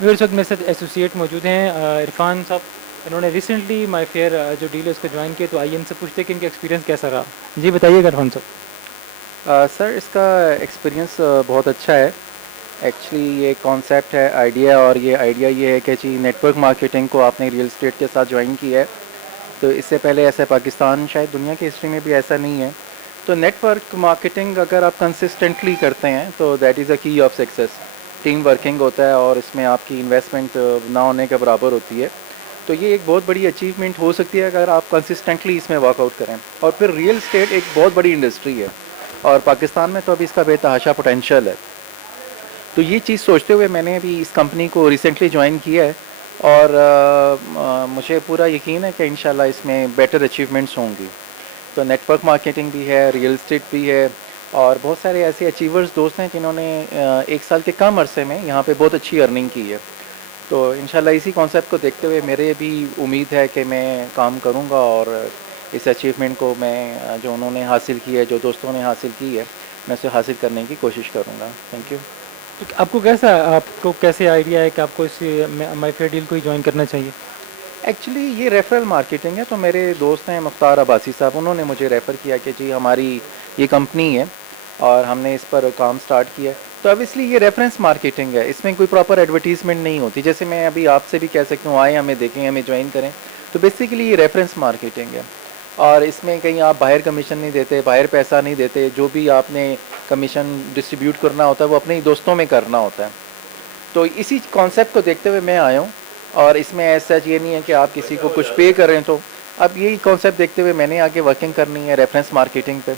اس وقت میرے ساتھ ایسوسیٹ موجود ہیں عرفان صاحب. انہوں نے ریسنٹلی مائی فیئر جو ڈیل ہے اس کو جوائن کیا, تو آئیے ان سے پوچھتے ہیں کہ ان کا ایکسپیرینس کیسا رہا. جی بتائیے گا عرفان صاحب. سر اس کا ایکسپیرینس بہت اچھا ہے. ایکچولی یہ کانسیپٹ ہے آئیڈیا, اور یہ آئیڈیا یہ ہے کہ جی نیٹ ورک مارکیٹنگ کو آپ نے ریئل اسٹیٹ کے ساتھ جوائن کی ہے. تو اس سے پہلے ایسا پاکستان شاید دنیا کی ہسٹری میں بھی ایسا نہیں ہے. تو نیٹ ورک مارکیٹنگ اگر آپ کنسسٹنٹلی کرتے ہیں تو دیٹ از اے کی آف سکسیس. ٹیم ورکنگ ہوتا ہے اور اس میں آپ کی انویسٹمنٹ نہ ہونے کے برابر ہوتی ہے. تو یہ ایک بہت بڑی اچیومنٹ ہو سکتی ہے اگر آپ کنسسٹنٹلی اس میں ورک آؤٹ کریں. اور پھر ریئل اسٹیٹ ایک بہت بڑی انڈسٹری ہے اور پاکستان میں تو ابھی اس کا بے تحاشا پوٹینشیل ہے. تو یہ چیز سوچتے ہوئے میں نے ابھی اس کمپنی کو ریسنٹلی جوائن کیا ہے, اور مجھے پورا یقین ہے کہ انشاءاللہ اس میں بیٹر اچیومنٹس ہوں گی. تو نیٹ ورک مارکیٹنگ بھی ہے, ریئل اسٹیٹ بھی ہے, اور بہت سارے ایسے اچیورز دوست ہیں جنہوں نے 1 سال کے کم عرصے میں یہاں پہ بہت اچھی ارننگ کی ہے. تو انشاءاللہ اسی کانسیپٹ کو دیکھتے ہوئے میرے بھی امید ہے کہ میں کام کروں گا, اور اس اچیومنٹ کو میں جو انہوں نے حاصل کی ہے, جو دوستوں نے حاصل کی ہے, میں اسے حاصل کرنے کی کوشش کروں گا. Thank you. آپ کو کیسے آئیڈیا ہے کہ آپ کو اس مائی فیئر ڈیل کو ہی جوائن کرنا چاہیے؟ ایکچولی یہ ریفرل مارکیٹنگ ہے. تو میرے دوست ہیں مختار عباسی صاحب, انہوں نے مجھے ریفر کیا کہ جی ہماری یہ کمپنی ہے اور ہم نے اس پر کام سٹارٹ کیا ہے. تو اب اس لیے یہ ریفرنس مارکیٹنگ ہے, اس میں کوئی پراپر ایڈورٹیزمنٹ نہیں ہوتی. جیسے میں ابھی آپ سے بھی کہہ سکتا ہوں آئیں ہمیں دیکھیں, ہمیں جوائن کریں. تو بیسیکلی یہ ریفرنس مارکیٹنگ ہے, اور اس میں کہیں آپ باہر کمیشن نہیں دیتے, باہر پیسہ نہیں دیتے. جو بھی آپ نے کمیشن ڈسٹریبیوٹ کرنا ہوتا ہے وہ اپنے ہی دوستوں میں کرنا ہوتا ہے. تو اسی کانسیپٹ کو دیکھتے ہوئے میں آیا ہوں, اور اس میں ایسا یہ نہیں ہے کہ آپ کسی کو کچھ پے کر رہے ہیں. تو اب یہی کانسیپٹ دیکھتے ہوئے میں نے آگے ورکنگ کرنی ہے ریفرنس مارکیٹنگ پہ,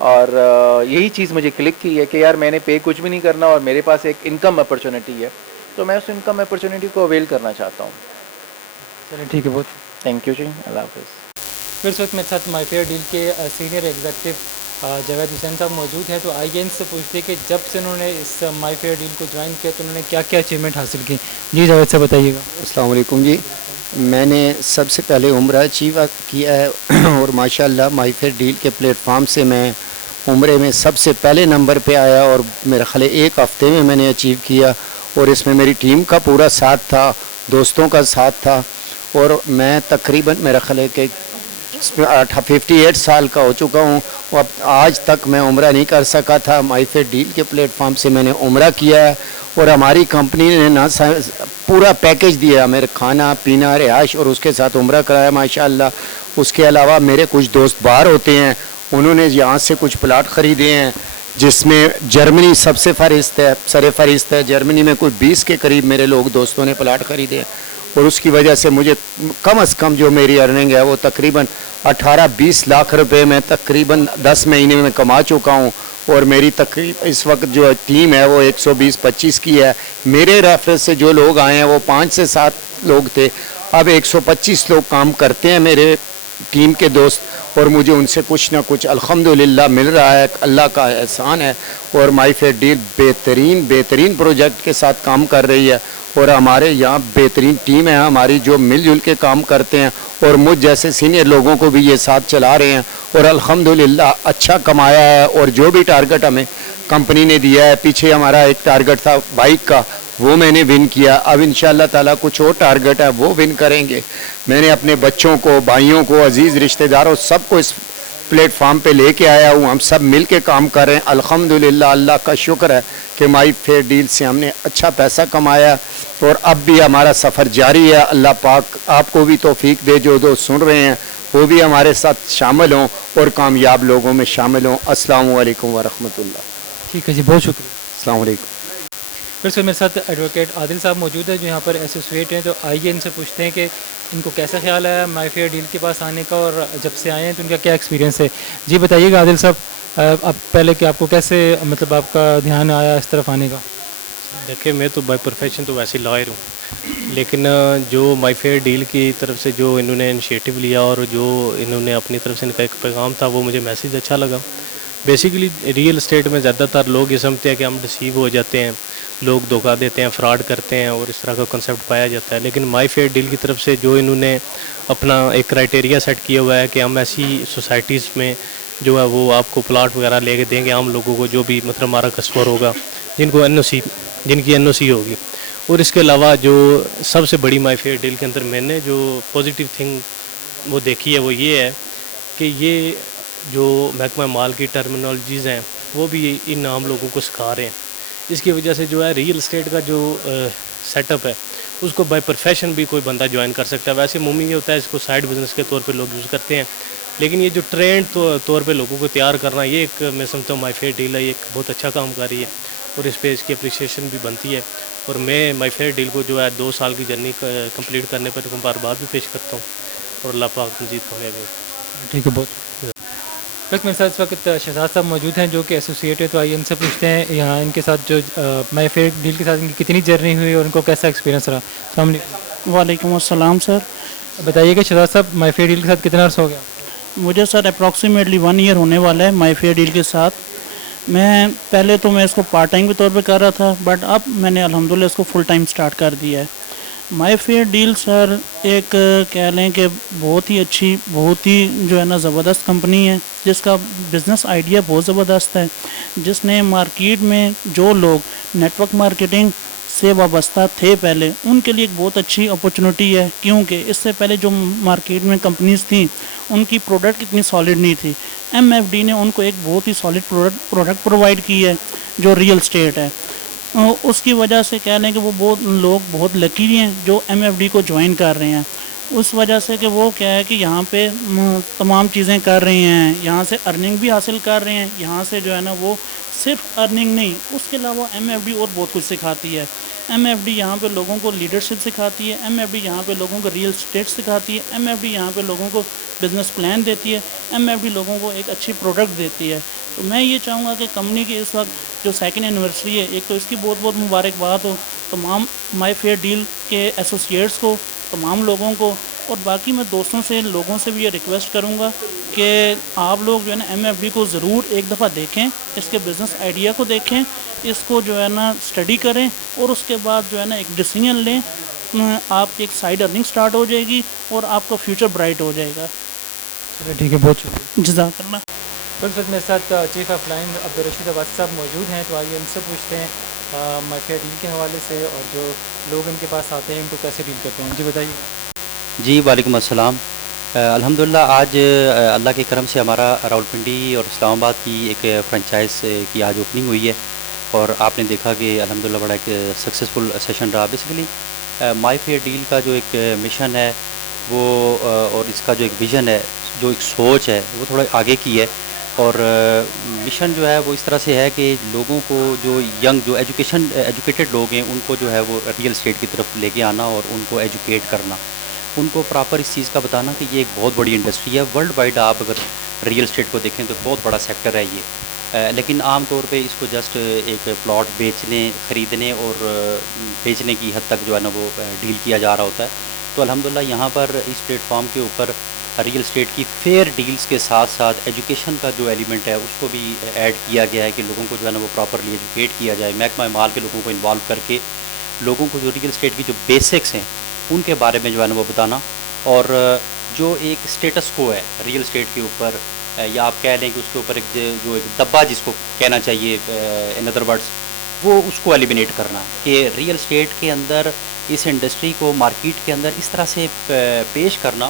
اور یہی چیز مجھے کلک کی ہے کہ یار میں نے پے کچھ بھی نہیں کرنا اور میرے پاس ایک انکم اپرچونیٹی ہے, تو میں اس انکم اپرچونیٹی کو اویل کرنا چاہتا ہوں. چلیں ٹھیک ہے, بہت تھینک یو جی, اللہ حافظ. پھر اس وقت میرے ساتھ مائی فیئر ڈیل کے سینئر ایگزیکٹو جاوید حسین صاحب موجود ہیں. تو آئیے ان سے پوچھتے ہیں کہ جب سے انہوں نے اس مائی فیئر ڈیل کو جوائن کیا تو انہوں نے کیا کیا اچیومنٹ حاصل کی. جی جاوید صاحب بتائیے گا. السلام علیکم جی. میں نے سب سے پہلے عمرہ اچیو کیا ہے, اور ماشاءاللہ مائی فیئر ڈیل کے پلیٹ فارم سے میں عمرے میں سب سے پہلے نمبر پہ آیا, اور میرا خیال 1 ہفتے میں نے اچیو کیا. اور اس میں میری ٹیم کا پورا ساتھ تھا, دوستوں کا ساتھ تھا, اور میں تقریباً میرا خیال ہے کہ 58 سال کا ہو چکا ہوں. اب آج تک میں عمرہ نہیں کر سکا تھا. مائی فیئر ڈیل کے پلیٹ فارم سے میں نے عمرہ کیا ہے, اور ہماری کمپنی نے نا پورا پیکج دیا, میرے کھانا پینا رہائش, اور اس کے ساتھ عمرہ کرایا ماشاءاللہ. اس کے علاوہ میرے کچھ دوست باہر ہوتے ہیں, انہوں نے یہاں سے کچھ پلاٹ خریدے ہیں, جس میں جرمنی سب سے سر فہرست ہے. جرمنی میں کوئی 20 کے قریب میرے لوگ دوستوں نے پلاٹ خریدے ہیں, اور اس کی وجہ سے مجھے کم از کم جو میری ارننگ ہے وہ تقریباً 18-20 لاکھ روپے میں تقریباً 10 مہینے میں کما چکا ہوں. اور میری تقریباً اس وقت جو ٹیم ہے وہ 120-25 کی ہے. میرے ریفرنس سے جو لوگ آئے ہیں وہ 5 سے 7 لوگ تھے, اب 125 لوگ کام کرتے ہیں میرے ٹیم کے دوست, اور مجھے ان سے کچھ نہ کچھ الحمدللہ مل رہا ہے, اللہ کا احسان ہے. اور مائی فیئر ڈیل بہترین پروجیکٹ کے ساتھ کام کر رہی ہے, اور ہمارے یہاں بہترین ٹیم ہے ہماری جو مل جل کے کام کرتے ہیں, اور مجھ جیسے سینئر لوگوں کو بھی یہ ساتھ چلا رہے ہیں, اور الحمدللہ اچھا کمایا ہے. اور جو بھی ٹارگٹ ہمیں کمپنی نے دیا ہے, پیچھے ہمارا ایک ٹارگٹ تھا بائک کا, وہ میں نے ون کیا. اب انشاءاللہ تعالیٰ کچھ اور ٹارگٹ ہے وہ ون کریں گے. میں نے اپنے بچوں کو, بھائیوں کو, عزیز رشتہ داروں سب کو اس پلیٹ فارم پہ لے کے آیا ہوں. ہم سب مل کے کام کر رہے ہیں. الحمدللہ اللہ کا شکر ہے کہ مائی فیئر ڈیل سے ہم نے اچھا پیسہ کمایا, اور اب بھی ہمارا سفر جاری ہے. اللہ پاک آپ کو بھی توفیق دے, جو دوست سن رہے ہیں وہ بھی ہمارے ساتھ شامل ہوں اور کامیاب لوگوں میں شامل ہوں. السلام علیکم ورحمۃ اللہ. ٹھیک ہے جی, بہت شکریہ. السلام علیکم. پھر اس میرے ساتھ ایڈوکیٹ عادل صاحب موجود ہیں جو یہاں پر ایسوسیٹ ہیں. تو آئیے ان سے پوچھتے ہیں کہ ان کو کیسا خیال آیا مائی فیئر ڈیل کے پاس آنے کا, اور جب سے آئے ہیں تو ان کا کیا ایکسپیرینس ہے. جی بتائیے گا عادل صاحب, اب پہلے کہ آپ کو کیسے مطلب آپ کا دھیان آیا اس طرف آنے کا. دیکھیں میں تو بائی پروفیشن تو ویسے لائر ہوں, لیکن جو مائی فیئر ڈیل کی طرف سے جو انہوں نے انیشیٹو لیا اور جو انہوں نے اپنی طرف سے ان کا ایک پیغام تھا, وہ مجھے میسیج اچھا لگا. بیسیکلی ریئل اسٹیٹ میں زیادہ تر لوگ یہ سمجھتے ہیں کہ ہم ڈسیو ہو جاتے ہیں, لوگ دھوکہ دیتے ہیں, فراڈ کرتے ہیں, اور اس طرح کا کنسیپٹ پایا جاتا ہے. لیکن مائی فیئر ڈیل کی طرف سے جو انہوں نے اپنا ایک کرائٹیریا سیٹ کیا ہوا ہے کہ ہم ایسی سوسائٹیز میں جو ہے وہ آپ کو پلاٹ وغیرہ لے کے دیں گے, عام لوگوں کو جو بھی مطلب ہمارا کسٹمر ہوگا جن کی این او سی ہوگی, اور اس کے علاوہ جو سب سے بڑی مائی فیئر ڈیل کے اندر میں نے جو پازیٹیو تھنگ وہ دیکھی ہے وہ یہ ہے کہ یہ جو محکمہ مال کی ٹرمینالوجیز ہیں وہ بھی ان عام لوگوں کو سکھا رہے ہیں. اس کی وجہ سے جو ہے ریئل اسٹیٹ کا جو سیٹ اپ ہے اس کو بائی پروفیشن بھی کوئی بندہ جوائن کر سکتا ہے. ویسے عمومی یہ ہوتا ہے اس کو سائڈ بزنس کے طور پہ لوگ یوز کرتے ہیں, لیکن یہ جو ٹرینڈ طور پہ لوگوں کو تیار کرنا یہ ایک میں سمجھتا ہوں مائی فیئر ڈیل ہے, یہ ایک بہت اچھا کام کر رہی ہے اور اس پہ اس کی اپریشیشن بھی بنتی ہے. اور میں مائی فیئر ڈیل کو جو ہے 2 سال کی جرنی کمپلیٹ کرنے پر بار بار بھی پیش کرتا ہوں اور اللہ پاک مزید کامیابی. ٹھیک ہے, بہت بس میرے ساتھ اس وقت شہزاد صاحب موجود ہیں جو کہ ایسوسیٹ ہے, تو آئیے ان سے پوچھتے ہیں یہاں ان کے ساتھ جو مائی فیئر ڈیل کے ساتھ ان کی کتنی جرنی ہوئی اور ان کو کیسا ایکسپیرینس رہا. السلام علیکم. وعلیکم السلام سر. بتائیے کہ شہزاد صاحب مائی فیئر ڈیل کے ساتھ کتنا عرصہ ہو گیا؟ مجھے سر اپروکسیمیٹلی 1 ایئر ہونے والا ہے مائی فیئر ڈیل کے ساتھ. میں پہلے تو میں اس کو پارٹ ٹائم کے طور پہ کر رہا تھا, بٹ اب میں نے الحمدللہ اس کو فل ٹائم سٹارٹ کر دیا ہے. مائی فیئر ڈیل سر ایک کہہ لیں کہ بہت ہی اچھی, بہت ہی جو ہے نا زبردست کمپنی ہے جس کا بزنس آئیڈیا بہت زبردست ہے, جس نے مارکیٹ میں جو لوگ نیٹ ورک مارکیٹنگ سے وابستہ تھے پہلے ان کے لیے ایک بہت اچھی اپرچونٹی ہے, کیونکہ اس سے پہلے جو مارکیٹ میں کمپنیز تھیں ان کی پروڈکٹ اتنی سالڈ نہیں تھی. ایم ایف ڈی نے ان کو ایک بہت ہی سالڈ پروڈکٹ پرووائڈ کی ہے جو ریئل اسٹیٹ ہے. اس کی وجہ سے کہہ لیں کہ وہ بہت لوگ بہت لکی ہیں جو ایم ایف ڈی کو جوائن کر رہے ہیں, اس وجہ سے کہ وہ کیا ہے کہ یہاں پہ تمام چیزیں کر رہے ہیں, یہاں سے ارننگ بھی حاصل کر رہے ہیں, یہاں سے جو ہے نا وہ صرف ارننگ نہیں اس کے علاوہ ایم ایف ڈی اور بہت کچھ سکھاتی ہے. ایم ایف ڈی یہاں پہ لوگوں کو لیڈرشپ سکھاتی ہے, ایم ایف ڈی یہاں پہ لوگوں کو ریئل اسٹیٹ سکھاتی ہے, ایم ایف ڈی یہاں پہ لوگوں کو بزنس پلان دیتی ہے, ایم ایف ڈی لوگوں کو ایک اچھی پروڈکٹ دیتی ہے. تو میں یہ چاہوں گا کہ کمپنی کی اس وقت جو 2nd اینیورسری ہے, ایک تو اس کی بہت بہت مبارکباد ہو تمام مائی فیئر ڈیل کے ایسوسیٹس کو, تمام لوگوں کو, اور باقی میں دوستوں سے لوگوں سے بھی یہ ریکویسٹ کروں گا کہ آپ لوگ جو ہے نا ایم ایف ڈی کو ضرور ایک دفعہ دیکھیں, اس کے بزنس آئیڈیا کو دیکھیں, اس کو جو ہے نا اسٹڈی کریں اور اس کے بعد جو ہے نا ایک ڈیسیجن لیں. آپ کی ایک سائڈ ارننگ سٹارٹ ہو جائے گی اور آپ کا فیوچر برائٹ ہو جائے گا. چلو ٹھیک ہے, بہت شکریہ. جزاک اللہ. بالکل میرے ساتھ chief of line Abdul Rashid Abbasi صاحب موجود ہیں, تو آئیے ان سے پوچھتے ہیں مائی فیئر ڈیل کے حوالے سے اور جو لوگ ان کے پاس آتے ہیں ان کو کیسے ڈیل کرتے ہیں. جی بتائیے. جی وعلیکم السلام. الحمدللہ آج اللہ کے کرم سے ہمارا راولپنڈی اور اسلام آباد کی ایک فرنچائز کی آج اوپننگ ہوئی ہے, اور آپ نے دیکھا کہ الحمدللہ بڑا ایک سکسیزفل سیشن رہا. بیسیکلی مائی فیئر ڈیل کا جو ایک مشن ہے وہ اور اس کا جو ایک ویژن ہے, جو ایک سوچ ہے وہ تھوڑا آگے کی ہے, اور مشن جو ہے وہ اس طرح سے ہے کہ لوگوں کو جو ینگ جو ایجوکیٹڈ لوگ ہیں ان کو جو ہے وہ ریئل اسٹیٹ کی طرف لے کے آنا اور ان کو ایجوکیٹ کرنا, ان کو پراپر اس چیز کا بتانا کہ یہ ایک بہت بڑی انڈسٹری ہے. ورلڈ وائڈ آپ اگر ریئل اسٹیٹ کو دیکھیں تو بہت بڑا سیکٹر ہے یہ, لیکن عام طور پہ اس کو جسٹ ایک پلاٹ بیچنے, خریدنے اور بیچنے کی حد تک جو ہے نا وہ ڈیل کیا جا رہا ہوتا ہے. تو الحمدللہ یہاں پر اس پلیٹ فارم کے اوپر ریئل اسٹیٹ کی فیئر ڈیلز کے ساتھ ساتھ ایجوکیشن کا جو ایلیمنٹ ہے اس کو بھی ایڈ کیا گیا ہے کہ لوگوں کو جو ہے نا وہ پراپرلی ایجوکیٹ کیا جائے. محکمہ مال کے لوگوں کو انوالو کر کے لوگوں کو جو ریئل اسٹیٹ کی جو بیسکس ہیں ان کے بارے میں جو ہے نا وہ بتانا, اور جو ایک اسٹیٹس کو ہے ریئل اسٹیٹ کے اوپر, یا آپ کہہ لیں کہ اس کے اوپر ایک جو ایک دبا جس کو کہنا چاہیے ان ادر ورڈس, وہ اس کو ایلیمینیٹ کرنا کہ ریئل اسٹیٹ کے اندر اس انڈسٹری کو مارکیٹ کے اندر اس طرح سے پیش کرنا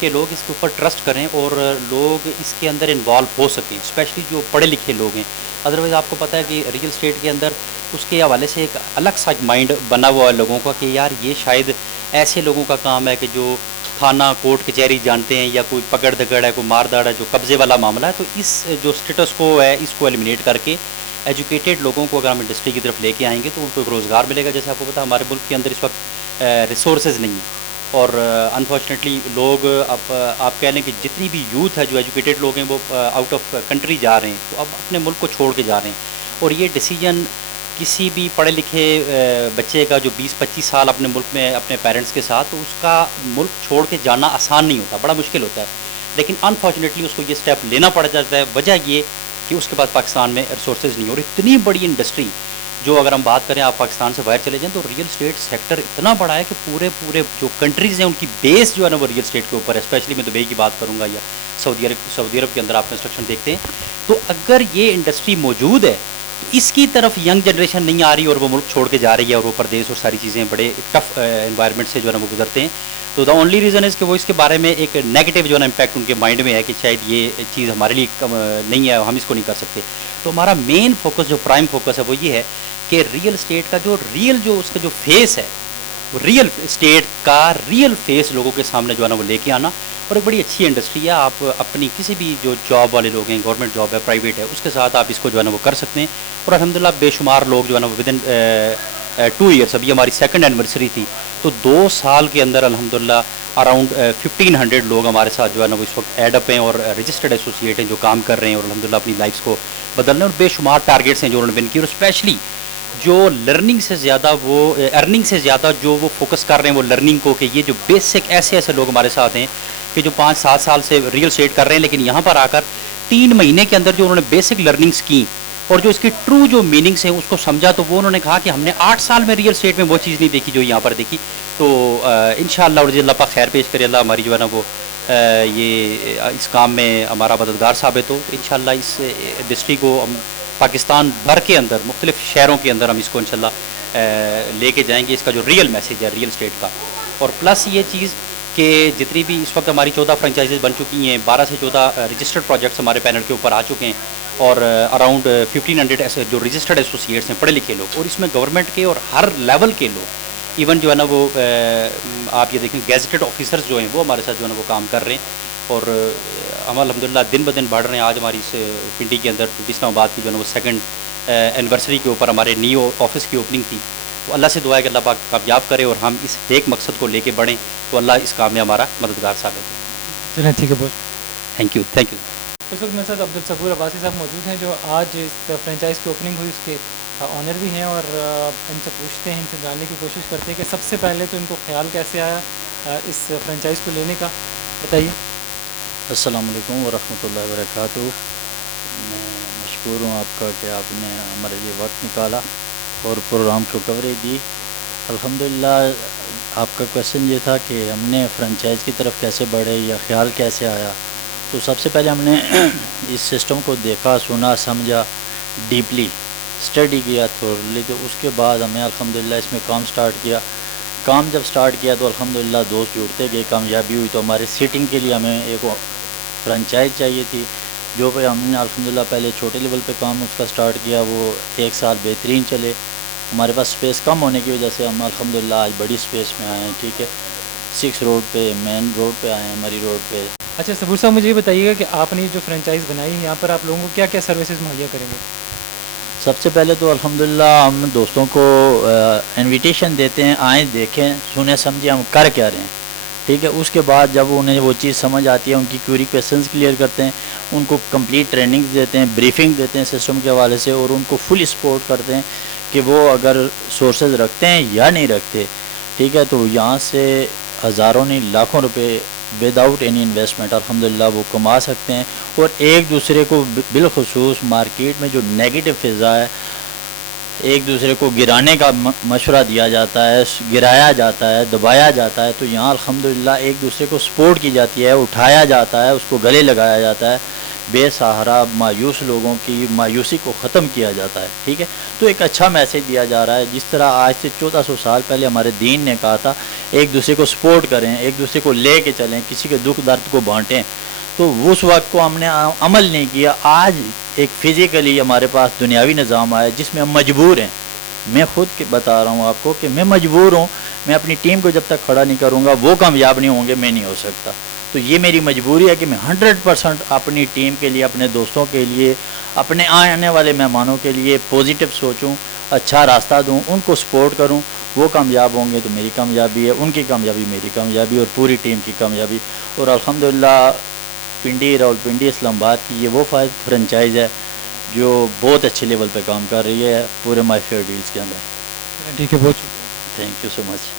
کہ لوگ اس کے اوپر ٹرسٹ کریں اور لوگ اس کے اندر انوالو ہو سکیں, اسپیشلی جو پڑھے لکھے لوگ ہیں. ادروائز آپ کو پتہ ہے کہ ریئل اسٹیٹ کے اندر اس کے حوالے سے ایک الگ سا مائنڈ بنا ہوا ہے لوگوں کا کہ یار یہ شاید ایسے لوگوں کا کام ہے کہ جو تھانہ کورٹ کچہری جانتے ہیں, یا کوئی پکڑ دھگڑ ہے, کوئی مار داڑ ہے, جو قبضے والا معاملہ ہے. تو اس جو اسٹیٹس کو ہے اس کو ایلیمینیٹ کر کے ایجوکیٹڈ لوگوں کو اگر ہم انڈسٹری کی طرف لے کے آئیں گے تو ان کو ایک روزگار ملے گا. جیسے آپ کو پتہ ہے ہمارے ملک کے اندر اس وقت ریسورسز نہیں ہیں, اور انفارچونیٹلی لوگ اب آپ کہہ لیں کہ جتنی بھی یوتھ ہے جو ایجوکیٹڈ لوگ ہیں وہ آؤٹ آف کنٹری جا رہے ہیں, تو اب اپنے ملک کو چھوڑ کے جا رہے ہیں. اور یہ ڈیسیجن کسی بھی پڑھے لکھے بچے کا جو 20-25 سال اپنے ملک میں اپنے پیرنٹس کے ساتھ, تو اس کا ملک چھوڑ کے جانا آسان نہیں ہوتا, بڑا مشکل ہوتا ہے. لیکن انفارچونیٹلی اس کو یہ اسٹیپ لینا پڑ جاتا ہے. وجہ یہ کہ اس کے پاس پاکستان میں ریسورسز نہیں, اور اتنی بڑی انڈسٹری جو اگر ہم بات کریں آپ پاکستان سے باہر چلے جائیں تو ریئل اسٹیٹ سیکٹر اتنا بڑا ہے کہ پورے جو کنٹریز ہیں ان کی بیس جو ہے نا وہ ریئل اسٹیٹ کے اوپر ہے. اسپیشلی میں دبئی کی بات کروں گا, یا سعودی عرب کے اندر آپ کنسٹرکشن دیکھتے ہیں. تو اگر یہ انڈسٹری موجود ہے اس کی طرف ینگ جنریشن نہیں آ رہی اور وہ ملک چھوڑ کے جا رہی ہے اور وہ پردیس اور ساری چیزیں بڑے ٹف انوائرمنٹ سے جو ہے نا وہ گزرتے ہیں. تو دا اونلی ریزن از کہ وہ اس کے بارے میں ایک نیگیٹو جو ہے نا امپیکٹ ان کے مائنڈ میں ہے کہ شاید یہ چیز ہمارے لیے نہیں ہے, ہم اس کو نہیں کر سکتے. تو ہمارا مین فوکس جو پرائم فوکس ہے وہ یہ ہے کہ ریئل اسٹیٹ کا جو اس کا جو فیس ہے, ریئل اسٹیٹ کا ریئل فیس لوگوں کے سامنے جو ہے نا وہ لے کے آنا. اور ایک بڑی اچھی انڈسٹری ہے, آپ اپنی کسی بھی جو جاب والے لوگ ہیں, گورنمنٹ جاب ہے, پرائیویٹ ہے, اس کے ساتھ آپ اس کو جو ہے نا وہ کر سکتے ہیں. اور الحمدللہ بے شمار لوگ جو ہے نا وہ ود ان 2 ایئرس, ابھی ہماری 2nd اینیورسری تھی, تو 2 سال کے اندر الحمدللہ اراؤنڈ 1500 لوگ ہمارے ساتھ جو ہے نا وہ اس وقت ایڈ اپ ہیں اور رجسٹرڈ ایسوسیٹ ہیں جو کام کر رہے ہیں اور الحمدللہ اپنی لائفس کو بدل رہے ہیں. اور بے شمار ٹارگیٹس ہیں جو انہوں نے ون کی, اور اسپیشلی جو لرننگ سے زیادہ وہ ارننگ سے زیادہ جو وہ فوکس کر رہے ہیں وہ لرننگ کو, کہ یہ جو بیسک ایسے لوگ ہمارے ساتھ ہیں کہ جو 5-7 سال سے ریئل اسٹیٹ کر رہے ہیں, لیکن یہاں پر آ کر 3 مہینے کے اندر جو انہوں نے بیسک لرننگس کی اور جو اس کی ٹرو جو میننگس ہیں اس کو سمجھا, تو وہ انہوں نے کہا کہ ہم نے 8 سال میں ریئل اسٹیٹ میں وہ چیز نہیں دیکھی جو یہاں پر دیکھی. تو انشاءاللہ اور اللہ پاک خیر پیش کرے, اللہ ہماری جو ہے نا وہ یہ اس کام میں ہمارا مددگار ثابت ہو. تو انشاءاللہ اس انڈسٹری کو ہم پاکستان بھر کے اندر مختلف شہروں کے اندر ہم اس کو انشاءاللہ لے کے جائیں گے, اس کا جو ریئل میسیج ہے ریئل اسٹیٹ کا. اور پلس یہ چیز کہ جتنی بھی اس وقت ہماری 14 فرنچائزز بن چکی ہیں, 12 سے 14 رجسٹرڈ پروجیکٹس ہمارے پینل کے اوپر آ چکے ہیں, اور اراؤنڈ 1500 ایسے جو رجسٹرڈ ایسوسیٹس ہیں, پڑھے لکھے لوگ, اور اس میں گورنمنٹ کے اور ہر لیول کے لوگ, ایون جو ہے نا وہ آپ یہ دیکھیں گیزٹڈ آفیسرز جو ہیں وہ ہمارے ساتھ جو ہے نا وہ کام کر رہے ہیں. اور ہم الحمدللہ دن بدن بڑھ رہے ہیں. آج ہماری اس پنڈی کے اندر اسلام آباد کی جو ہے نا وہ 2nd اینیورسری کے اوپر ہمارے نیو آفس کی اوپننگ تھی. تو اللہ سے دعا ہے کہ اللہ پاک کامیاب کرے اور ہم اس ایک مقصد کو لے کے بڑھیں, تو اللہ اس کام میں ہمارا مددگار ثابت ہے. چلیں ٹھیک ہے بہت تھینک یو. اس وقت میرے ساتھ عبدالصبور عباسی صاحب موجود ہیں جو آج اس فرنچائز کی اوپننگ ہوئی اس کے آنر بھی ہیں, اور ان سے پوچھتے ہیں, ان سے جاننے کی کوشش کرتے ہیں کہ سب سے پہلے تو ان کو خیال کیسے آیا اس فرنچائز کو لینے کا, بتائیے. السلام علیکم ورحمۃ اللہ وبرکاتہ. میں مشکور ہوں آپ کا کہ آپ نے ہمارے لیے وقت نکالا اور پروگرام کو کوریج دی. الحمدللہ آپ کا کویشچن یہ تھا کہ ہم نے فرنچائز کی طرف کیسے بڑھے یا خیال کیسے آیا. تو سب سے پہلے ہم نے اس سسٹم کو دیکھا, سنا, سمجھا, ڈیپلی اسٹڈی کیا تھورلی. تو اس کے بعد ہمیں الحمدللہ اس میں کام سٹارٹ کیا. کام جب سٹارٹ کیا تو الحمدللہ دوست جڑتے گئے, کامیابی ہوئی. تو ہمارے سیٹنگ کے لیے ہمیں ایک فرنچائز چاہیے تھی, جو پہ ہم نے الحمدللہ پہلے چھوٹے لیول پہ کام اس کا سٹارٹ کیا. وہ 1 سال بہترین چلے. ہمارے پاس سپیس کم ہونے کی وجہ سے ہم الحمدللہ آج بڑی سپیس میں آئے ہیں. ٹھیک ہے, 6 روڈ پہ, مین روڈ پہ آئے ہیں, مری روڈ پہ. اچھا صبور صاحب, مجھے یہ بتائیے گا کہ آپ نے جو فرنچائز بنائی ہے یہاں پر آپ لوگوں کو کیا کیا سروسز مہیا کریں گے؟ سب سے پہلے تو الحمدللہ ہم دوستوں کو انویٹیشن دیتے ہیں, آئیں دیکھیں, سنیں, سمجھیں ہم کر کیا رہے ہیں. ٹھیک ہے, اس کے بعد جب انہیں وہ چیز سمجھ آتی ہے, ان کی کیوری کویسچنز کلیئر کرتے ہیں, ان کو کمپلیٹ ٹریننگ دیتے ہیں, بریفنگ دیتے ہیں سسٹم کے حوالے سے, اور ان کو فل سپورٹ کرتے ہیں کہ وہ اگر سورسز رکھتے ہیں یا نہیں رکھتے. ٹھیک ہے, تو یہاں سے ہزاروں نہیں لاکھوں روپے وداؤٹ اینی انویسٹمنٹ الحمدللہ وہ کما سکتے ہیں. اور ایک دوسرے کو بالخصوص مارکیٹ میں جو نیگیٹو فضا ہے, ایک دوسرے کو گرانے کا مشورہ دیا جاتا ہے, گرایا جاتا ہے, دبایا جاتا ہے, تو یہاں الحمدللہ ایک دوسرے کو سپورٹ کی جاتی ہے, اٹھایا جاتا ہے, اس کو گلے لگایا جاتا ہے. بے سہارا مایوس لوگوں کی مایوسی کو ختم کیا جاتا ہے. ٹھیک ہے, تو ایک اچھا میسیج دیا جا رہا ہے. جس طرح آج سے 1400 سال پہلے ہمارے دین نے کہا تھا ایک دوسرے کو سپورٹ کریں, ایک دوسرے کو لے کے چلیں, کسی کے دکھ درد کو بانٹیں, تو اس وقت کو ہم نے عمل نہیں کیا. آج ایک فزیکلی ہمارے پاس دنیاوی نظام آیا جس میں ہم مجبور ہیں. میں خود بتا رہا ہوں آپ کو کہ میں مجبور ہوں. میں اپنی ٹیم کو جب تک کھڑا نہیں کروں گا وہ کامیاب نہیں ہوں گے, میں نہیں ہو سکتا. تو یہ میری مجبوری ہے کہ میں 100% اپنی ٹیم کے لیے, اپنے دوستوں کے لیے, اپنے آنے والے مہمانوں کے لیے پازیٹیو سوچوں, اچھا راستہ دوں, ان کو سپورٹ کروں. وہ کامیاب ہوں گے تو میری کامیابی ہے, ان کی کامیابی میری کامیابی, اور پوری ٹیم کی کامیابی. اور الحمدللہ پنڈی, راولپنڈی, اسلام آباد کی یہ وہ فرنچائز ہے جو بہت اچھے لیول پہ کام کر رہی ہے پورے مائی فیئر ڈیلز کے اندر. ٹھیک ہے, بہت تھینک یو سو مچ.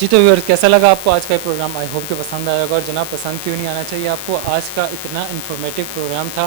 جی تو ویورز, کیسا لگا آپ کو آج کا یہ پروگرام؟ آئی ہوپ کہ پسند آئے گا. اور جناب پسند کیوں نہیں آنا چاہیے آپ کو, آج کا اتنا انفارمیٹیو پروگرام تھا